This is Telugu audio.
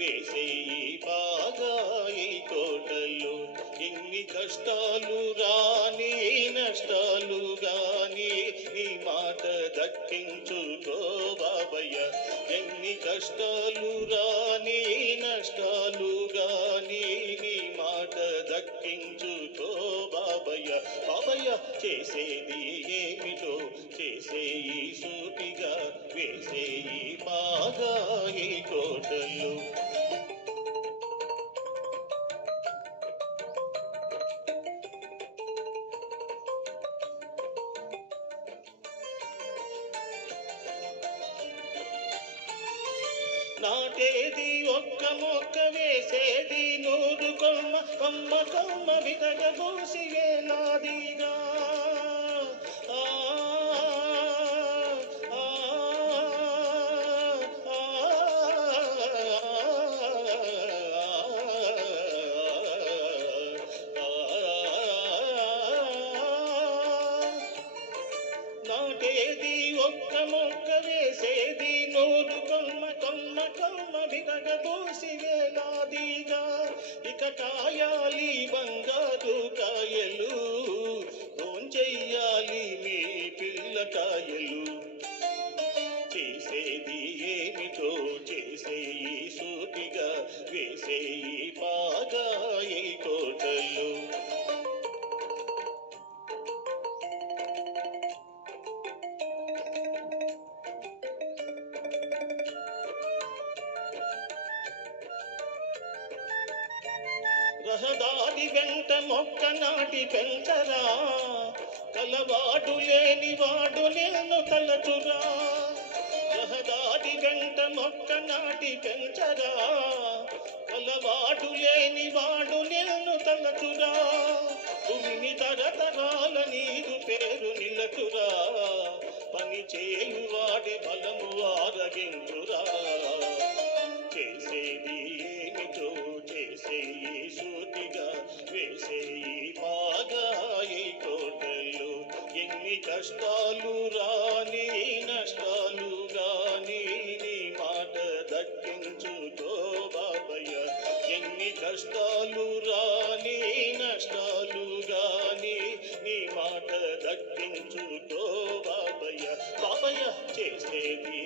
వేసేయి బాగా ఈ తోటల్లో. ఎన్ని కష్టాలు రాని నష్టాలు గాని నీ మాట దక్కించుకో బాబయ్య. ఎన్ని కష్టాలు రాని నష్టాలు గాని నీ మాట దక్కించుకో బాబయ్య. బాబయ్య చేసేది ఏమిటో చేసేయి సూటిగా, వేసేయి బాగా ఈ తోటల్లో. నాటేది ఒక్క మొక్క, వేసేది 100 కొమ్మ. కొమ్మ కొమ్మ విరగబోసి వేలాదిగా నాటేది ఒక్క మొక్క, వేసేది 100 కొమ్మ. కొమ్మ కొమ్మ విరగబోసి వేలాదిగా ఇక కాయాలి బంగారు కాయలు, చెయ్యాలి మీ పిల్లకాయలు. చేసేది ఏమిటో చేసేయి సూటిగా, వేసేయి బాగా ఈ తోటల్లో. రహదారి వెంట మొక్క నాటి పెంచరా, కలవాడు లేని వాడు నిన్ను తలచురా. రహదారి వెంట మొక్క నాటి పెంచరా, కలవాడు లేని వాడు నిన్ను తలచురా. భూమిని తరతరాల నీరు పేరు నిలచురా, పని చేయువాడే బలము ఆరగించురా. చేసేది ఏమిటో చేసేయి సూటిగా, వేసేయి బాగా ఈ తోటల్లో. ఎన్ని కష్టాలు రాని నష్టాలు గాని నీ మాట దక్కించుకో బాబయ్య. ఎన్ని కష్టాలు రాని నష్టాలు గాని నీ మాట దక్కించుకో బాబయ్య. బాబయ్య చేసేది